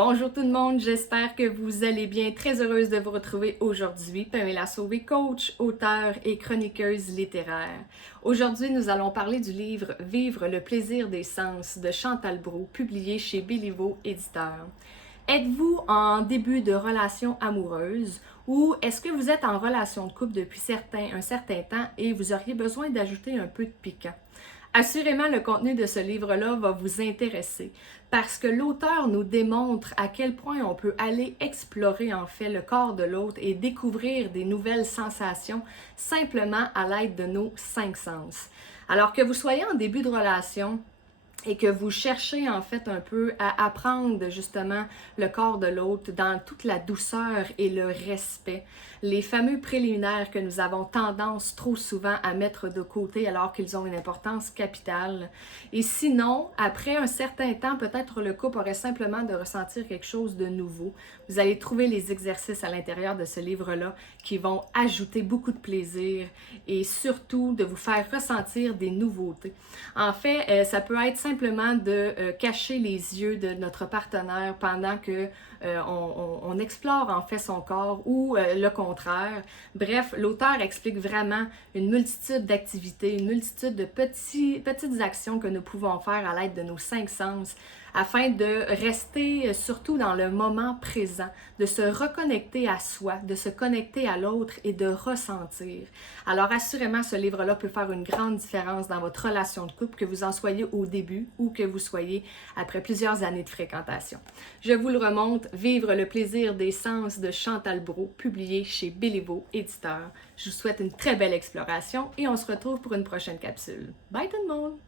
Bonjour tout le monde, j'espère que vous allez bien. Très heureuse de vous retrouver aujourd'hui. Pamela Sauvé, coach, auteure et chroniqueuse littéraire. Aujourd'hui, nous allons parler du livre Vivre le plaisir des sens de Chantal Brault, publié chez Béliveau Éditeur. Êtes-vous en début de relation amoureuse ou est-ce que vous êtes en relation de couple depuis un certain temps et vous auriez besoin d'ajouter un peu de piquant? Assurément, le contenu de ce livre-là va vous intéresser parce que l'auteur nous démontre à quel point on peut aller explorer en fait le corps de l'autre et découvrir des nouvelles sensations simplement à l'aide de nos cinq sens. Alors que vous soyez en début de relation, et que vous cherchez en fait un peu à apprendre justement le corps de l'autre dans toute la douceur et le respect. Les fameux préliminaires que nous avons tendance trop souvent à mettre de côté alors qu'ils ont une importance capitale. Et sinon, après un certain temps, peut-être le couple aurait simplement de ressentir quelque chose de nouveau. Vous allez trouver les exercices à l'intérieur de ce livre-là qui vont ajouter beaucoup de plaisir et surtout de vous faire ressentir des nouveautés. En fait, ça peut être simplement de cacher les yeux de notre partenaire pendant que on explore en fait son corps ou le contraire. Bref, l'auteur explique vraiment une multitude d'activités, une multitude de petites actions que nous pouvons faire à l'aide de nos cinq sens afin de rester surtout dans le moment présent, de se reconnecter à soi, de se connecter à l'autre et de ressentir. Alors assurément, ce livre-là peut faire une grande différence dans votre relation de couple, que vous en soyez au début ou que vous soyez après plusieurs années de fréquentation. Je vous le remonte, Vivre le plaisir des sens de Chantal Brault, publié chez Béliveau Éditeur. Je vous souhaite une très belle exploration et on se retrouve pour une prochaine capsule. Bye tout le monde!